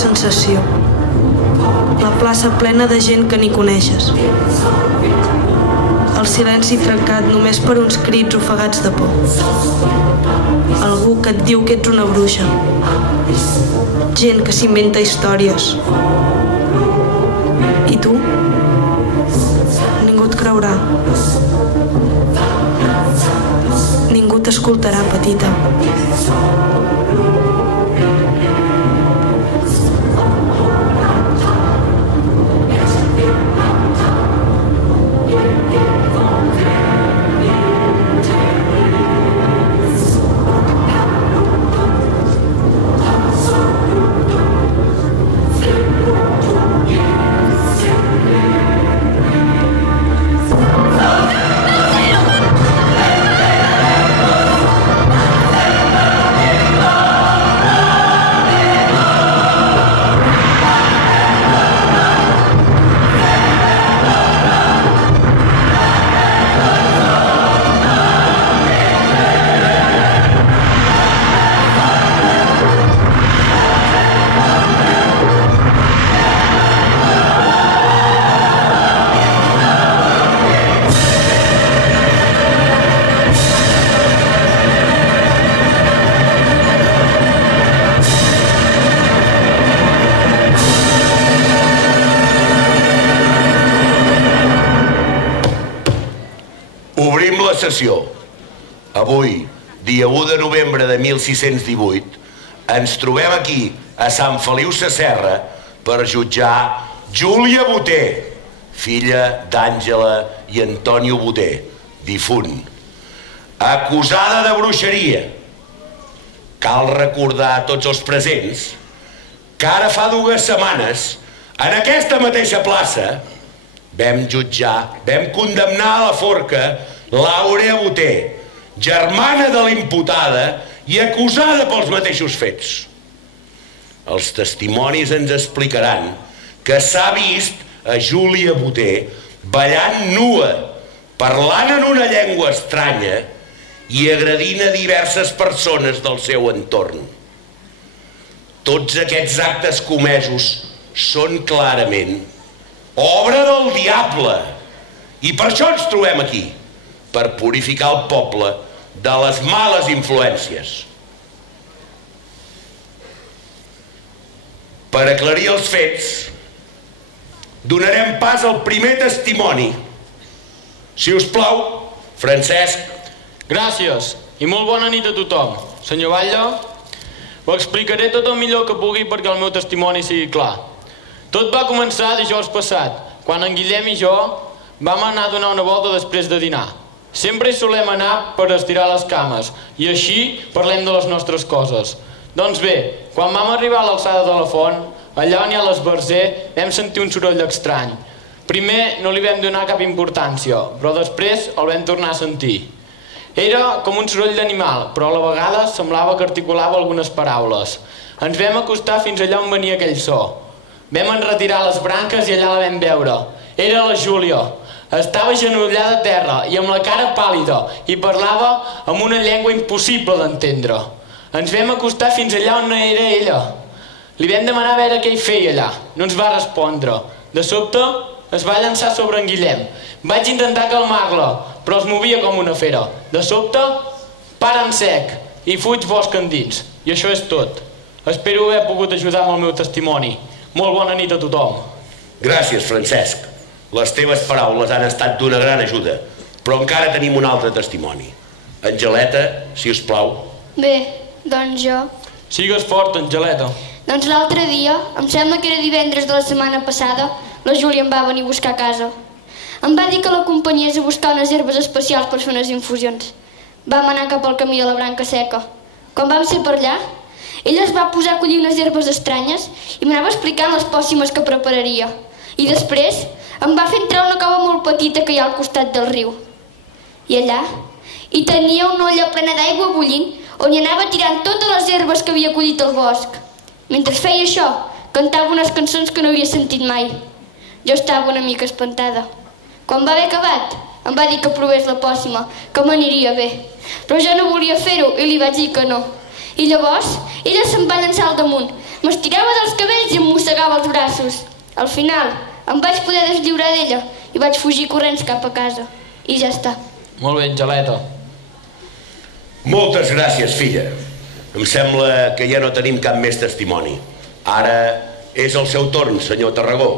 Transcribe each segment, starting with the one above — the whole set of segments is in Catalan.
sensació. La plaça plena de gent que ni coneixes. El silenci trencat només per uns crits ofegats de por. Algú que et diu que ets una bruixa. Gent que s'inventa històries. I tu? Ningú et creurà. Ningú t'escoltarà, petita. Sessió. Avui, dia 1 de novembre de 1618, ens trobem aquí, a Sant Feliu Sasserra, per jutjar Júlia Boter, filla d'Àngela i Antonio Boter, difunt, acusada de bruixeria. Cal recordar a tots els presents que ara fa 2 setmanes, en aquesta mateixa plaça, vam jutjar, vam condemnar a la forca L'Àurea Boter, germana de l'imputada i acusada pels mateixos fets. Els testimonis ens explicaran que s'ha vist a Júlia Boter ballant nua, parlant en una llengua estranya i agredint a diverses persones del seu entorn. Tots aquests actes comesos són clarament obra del diable i per això ens trobem aquí, per purificar el poble de les males influències. Per aclarir els fets, donarem pas al primer testimoni. Si us plau, Francesc. Gràcies i molt bona nit a tothom. Senyor Batlle, ho explicaré tot el millor que pugui perquè el meu testimoni sigui clar. Tot va començar dijous passat, quan en Guillem i jo vam anar a donar una volta després de dinar. Sempre hi solem anar per estirar les cames i així parlem de les nostres coses. Doncs bé, quan vam arribar a l'alçada de la font, allà on hi ha l'esbarzer, vam sentir un soroll estrany. Primer no li vam donar cap importància, però després el vam tornar a sentir. Era com un soroll d'animal, però a la vegada semblava que articulava algunes paraules. Ens vam acostar fins allà on venia aquell so. Vam enretirar les branques i allà la vam veure. Era la Júlia. Estava agenollada a terra i amb la cara pàl·lida i parlava amb una llengua impossible d'entendre. Ens vam acostar fins allà on no era ella. Li vam demanar a veure què hi feia allà. No ens va respondre. De sobte es va llançar sobre en Guillem. Vaig intentar calmar-la, però es movia com una fera. De sobte, para en sec i fuig bosc endins. I això és tot. Espero haver pogut ajudar amb el meu testimoni. Molt bona nit a tothom. Gràcies, Francesc. Les teves paraules han estat d'una gran ajuda, però encara tenim un altre testimoni. Angeleta, si us plau. Bé, doncs jo. Sigues fort, Angeleta. Doncs l'altre dia, em sembla que era divendres de la setmana passada, la Júlia em va venir a buscar a casa. Em va dir que l'acompanyés a buscar unes herbes especials per fer unes infusions. Vam anar cap al camí de la Branca Seca. Quan vam ser per allà, ella es va posar a collir unes herbes estranyes i m'anava explicant les pòcimes que prepararia. I després em va fer entrar una cova molt petita que hi ha al costat del riu. I allà hi tenia una olla plena d'aigua bullint on hi anava tirant totes les herbes que havia collit al bosc. Mentre feia això, cantava unes cançons que no havia sentit mai. Jo estava una mica espantada. Quan va haver acabat, em va dir que provés la pòcima, que m'aniria bé. Però jo no volia fer-ho i li vaig dir que no. I llavors, ella se'm va llançar al damunt, M'estirava dels cabells i em mossegava els braços. Al final, em vaig poder deslliurar d'ella i vaig fugir corrents cap a casa. I ja està. Molt bé, Angeleta. Moltes gràcies, filla. Em sembla que ja no tenim cap més testimoni. Ara és el seu torn, senyor Tarragó.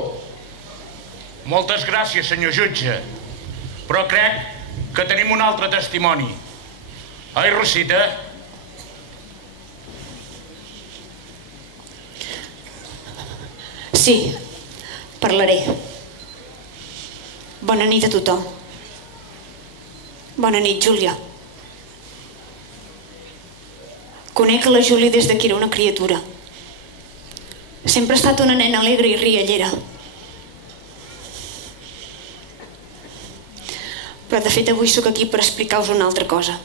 Moltes gràcies, senyor jutge. Però crec que tenim un altre testimoni. Oi, Rosita? Sí, parlaré. Bona nit a tothom. Bona nit, Júlia. Conec la Júlia des que era una criatura. Sempre ha estat una nena alegre i riallera. Però de fet avui sóc aquí per explicar-vos una altra cosa.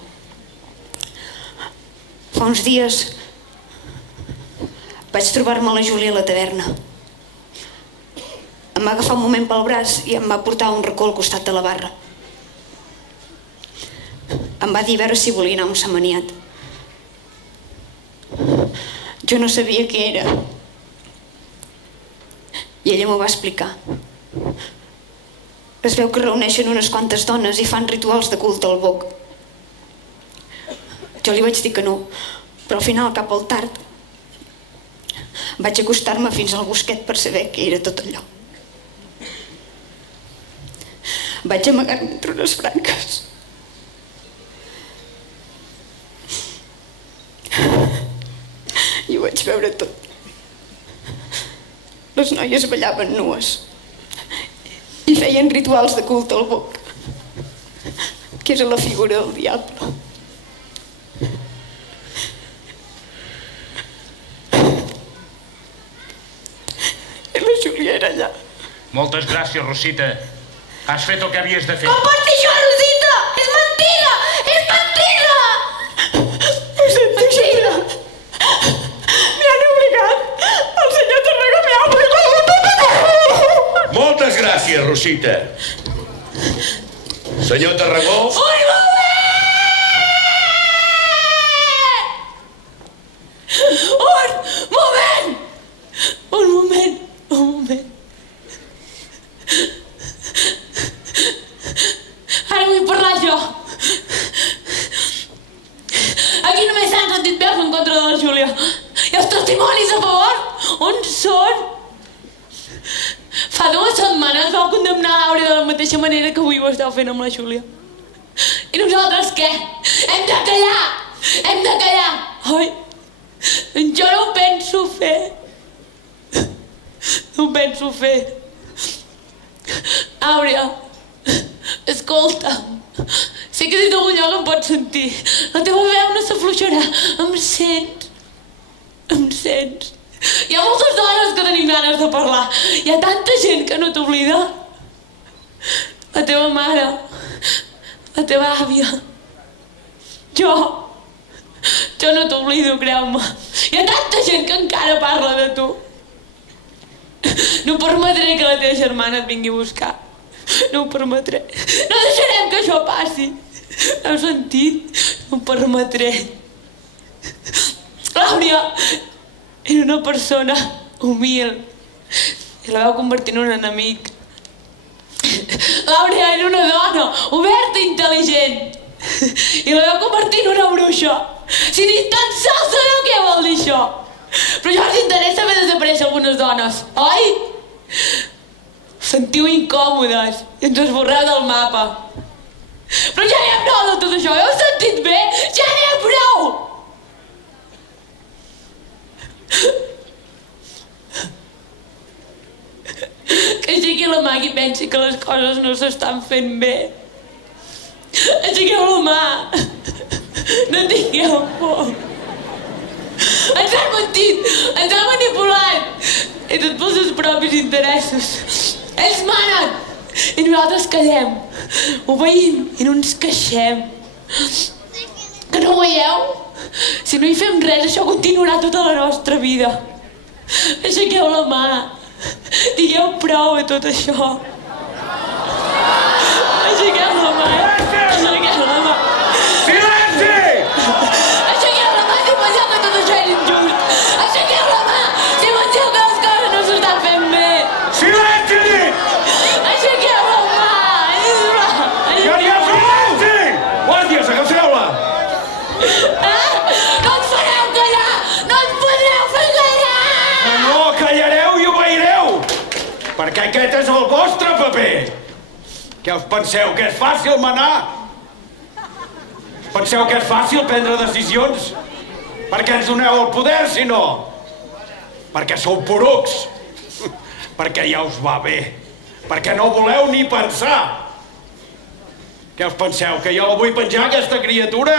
Fa uns dies vaig trobar-me la Júlia a la taverna. Em va agafar un moment pel braç i em va portar a un racó al costat de la barra. Em va dir a veure si volia anar a un semaniat. Jo no sabia què era. I ella m'ho va explicar. Es veu que reuneixen unes quantes dones i fan rituals de culte al boc. Jo li vaig dir que no, però al final, cap al tard, vaig acostar-me fins al bosquet per saber què era tot allò. Vaig amagar-me entre unes branques. I ho vaig veure tot. Les noies ballaven nues i feien rituals de culte al boc, que era la figura del diable. I la Júlia era allà. Moltes gràcies, Rosita. Has fet el que havies de fer. Com pots dir això, Rosita? És mentida! És mentida! Ho sento, Júlia. M'hi han obligat. El senyor Tarragó m'hi ha obligat. Moltes gràcies, Rosita. Senyor Tarragó... Un moment! Un moment. Ara vull parlar jo. Aquí només s'han sentit veus en contra de la Júlia. I els testimonis a favor? On són? Fa 2 setmanes vau condemnar l'Àurea de la mateixa manera que avui ho esteu fent amb la Júlia. I nosaltres què? Hem de callar! Hem de callar! Oi? Jo no ho penso fer. No ho penso fer. Àurea, escolta, sé que des d'algun lloc em pots sentir. La teva veu no s'afluixarà. Em sents? Em sents? Hi ha moltes dones que tenim ganes de parlar. Hi ha tanta gent que no t'oblida. La teva mare, la teva àvia, jo no t'oblido, creu-me. Hi ha tanta gent que encara parla de tu. No permetré que la teva germana et vingui a buscar. No ho permetré. No deixarem que això passi. Heu sentit? No ho permetré. L'Àurea era una persona humil i la vau convertir en un enemic. L'Àurea era una dona oberta i intel·ligent i la vau convertir en una bruixa. Si ni tan sols sabeu què vol dir això. Però ja us interessa fer desaparèixer algunes dones, oi? Sentiu incòmodes i ens esborreu del mapa. Però ja n'hi ha prou de tot això, heu sentit bé? Ja n'hi ha prou! Que aixequi la mà qui pensi que les coses no s'estan fent bé. Aixequeu la mà. No tingueu por. Ens han mentit, ens han manipulat. I tot pels seus propis interessos. Ells manen i nosaltres callem. Obeïm i no ens queixem. Que no ho veieu? Si no hi fem res, això continuarà tota la nostra vida. Aixequeu la mà. Digueu prou a tot això. Aixequeu la mà. Aixequeu la mà. Silenci! Aixequeu la mà si penseu que tot això és injust. Aixequeu la mà. Perquè aquest és el vostre paper. Què us penseu, que és fàcil manar? Penseu que és fàcil prendre decisions? Per què ens doneu el poder, si no? Perquè sou porucs. Perquè ja us va bé. Perquè no voleu ni pensar. Què us penseu, que jo la vull penjar, aquesta criatura?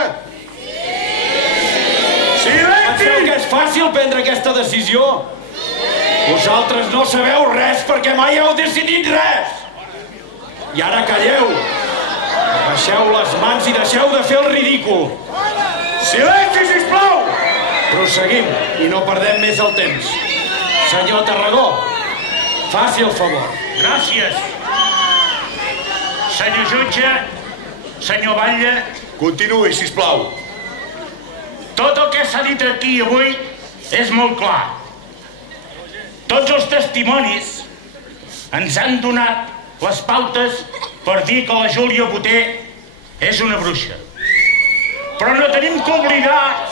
Sí! Penseu que és fàcil prendre aquesta decisió? Vosaltres no sabeu res perquè mai heu decidit res. I ara calleu. Baixeu les mans i deixeu de fer el ridícul. Silenci, sisplau! Proseguim i no perdem més el temps. Senyor Tarragó, faci el favor. Gràcies. Senyor jutge, senyor Batlle... Continuï, sisplau. Tot el que s'ha dit aquí avui és molt clar. Tots els testimonis ens han donat les pautes per dir que la Júlia Boter és una bruixa. Però no tenim que oblidar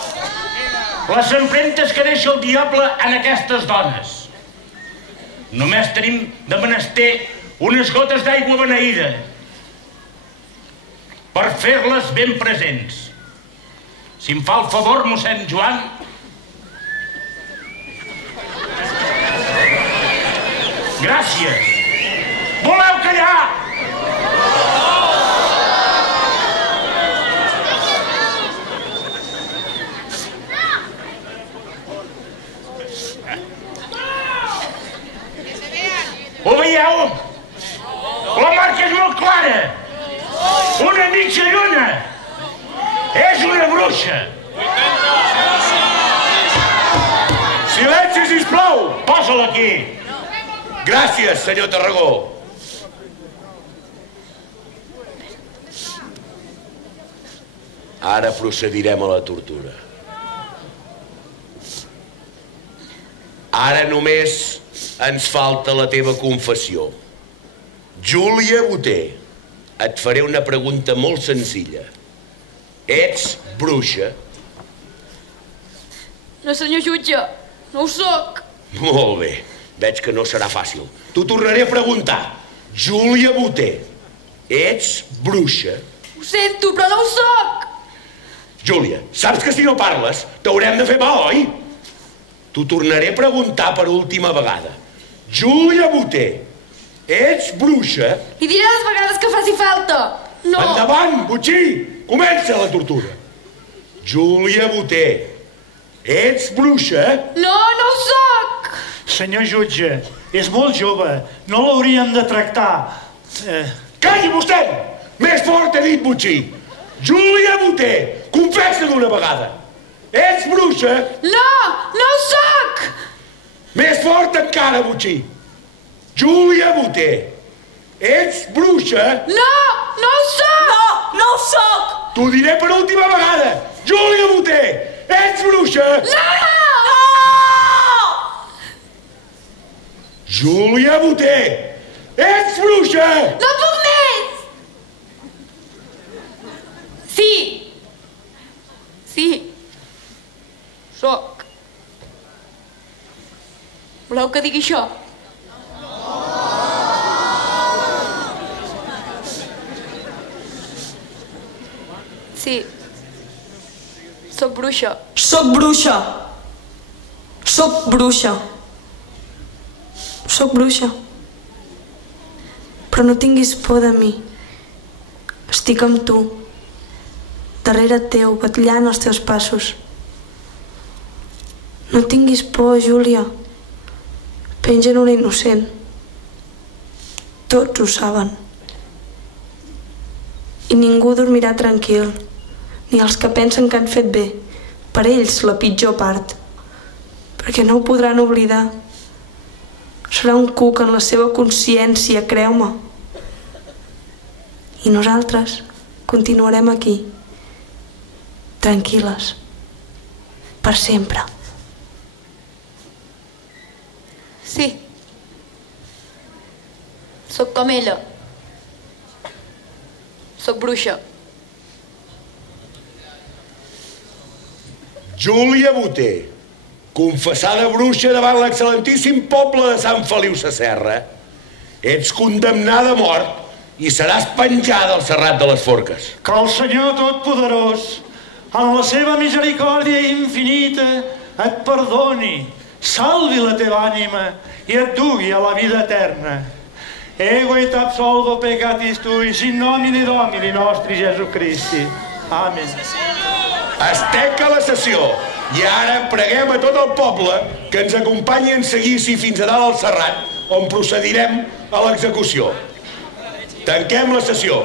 les empremtes que deixa el diable en aquestes dones. Només tenim de menester unes gotes d'aigua beneïda per fer-les ben presents. Si em fa el favor, mossèn Joan... Gràcies. Voleu callar? Ho veieu? La marca és molt clara. Una mitja lluna. És una bruixa. Silenci, sisplau! Posa-la aquí. Gràcies, senyor Tarragó. Ara procedirem a la tortura. Ara només ens falta la teva confessió. Júlia Boter, et faré una pregunta molt senzilla. Ets bruixa? No, senyor jutge, no ho soc. Molt bé, veig que no serà fàcil. T'ho tornaré a preguntar. Júlia Boter, ets bruixa? Ho sento, però no ho soc. Júlia, saps que si no parles t'haurem de fer mal, oi? T'ho tornaré a preguntar per última vegada. Júlia Boter, ets bruixa? Li diré les vegades que faci falta. No. Endavant, botxí! Comença la tortura. Júlia Boter, ets bruixa? No, no ho soc. Senyor jutge, és molt jove. No l'hauríem de tractar. Calli vostè! Més fort he dit, botxí. Júlia Boter, confessa d'una vegada. Ets bruixa? No, no ho soc. Més fort encara, botxí. Júlia Boter, ets bruixa? No, no ho soc. No, no ho soc. T'ho diré per última vegada. Júlia Boter, ets bruixa? No! Júlia Boter, ets bruixa? No puc més! Sí. Sí. Soc. Voleu que digui això? Sí. Soc bruixa. Soc bruixa. Soc bruixa. Soc bruixa. Però no tinguis por de mi. Estic amb tu, darrere teu, vetllant els teus passos. No tinguis por, Júlia. Pengen una innocent. Tots ho saben. I ningú dormirà tranquil, ni els que pensen que han fet bé. Per ells la pitjor part, perquè no ho podran oblidar. Serà un cuc en la seva consciència, creu-me. I nosaltres continuarem aquí, tranquil·les, per sempre. Sí. Soc com ella. Soc bruixa. Júlia Boter, confessada bruixa davant l'excel·lentíssim poble de Sant Feliu Sasserra, ets condemnada a mort i seràs penjada al Serrat de les Forques. Que el Senyor Totpoderós, en la seva misericòrdia infinita, et perdoni, salvi la teva ànima i et dugui a la vida eterna. Ego et absolvo peccatis tuis in nomine Domini nostri Gesù Christi. Amén. Es tanca la sessió i ara preguem a tot el poble que ens acompanyi en seguici fins a dalt al Serrat, on procedirem a l'execució. Tanquem la sessió.